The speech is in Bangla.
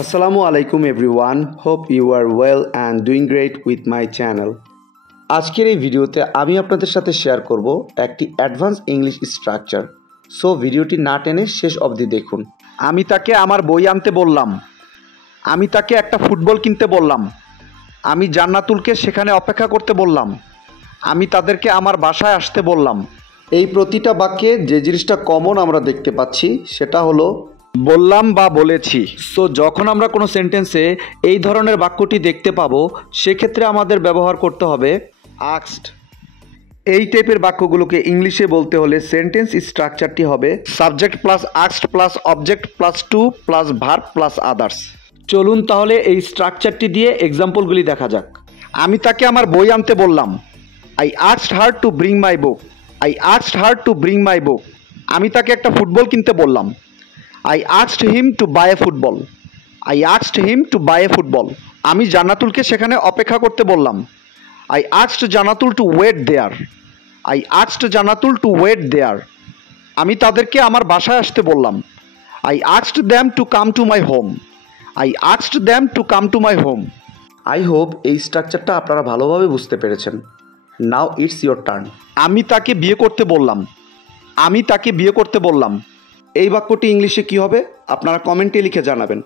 Assalamu alaikum everyone. Hope you are well and doing great with my channel. আজকের এই ভিডিওতে আমি আপনাদের সাথে শেয়ার করব একটি অ্যাডভান্স ইংলিশ স্ট্রাকচার। সো ভিডিওটি না টেনে শেষ অবধি দেখুন। আমি তাকে আমার বই আনতে বললাম। আমি তাকে একটা ফুটবল কিনতে বললাম। আমি জান্নাতুলকে সেখানে অপেক্ষা করতে বললাম। আমি তাদেরকে আমার বাসায় আসতে বললাম। এই প্রতিটা বাক্যে যে জিনিসটা কমন আমরা দেখতে পাচ্ছি সেটা হলো বললাম বা বলেছি। সো যখন আমরা কোনো সেন্টেন্সে এই ধরনের বাক্যটি দেখতে পাবো সেক্ষেত্রে আমাদের ব্যবহার করতে হবে আস্কড। এই টাইপের বাক্যগুলোকে ইংলিশে বলতে হলে সেন্টেন্স স্ট্রাকচারটি হবে subject plus asked plus object plus to plus verb plus others. চলুন তাহলে এই স্ট্রাকচারটি দিয়ে এক্সাম্পলগুলি দেখা যাক। আমি তাকে আমার বই আনতে বললাম। I asked her to bring my book. I asked her to bring my book. আমি তাকে একটা ফুটবল কিনতে বললাম। I asked him to buy a football. I asked him to buy a football. আমি জান্নাতুলকে সেখানে অপেক্ষা করতে বললাম। I asked Jannatul to wait there. I asked Jannatul to wait there. আমি তাদেরকে আমার বাসায় আসতে বললাম। I asked them to come to my home. I asked them to come to my home. I hope এই স্ট্রাকচারটা আপনারা ভালোভাবে বুঝতে পেরেছেন। Now it's your turn. আমি তাকে বিয়ে করতে বললাম। আমি তাকে বিয়ে করতে বললাম। এই বাক্যটি ইংলিশে কী হবে আপনারা কমেন্টে লিখে জানাবেন।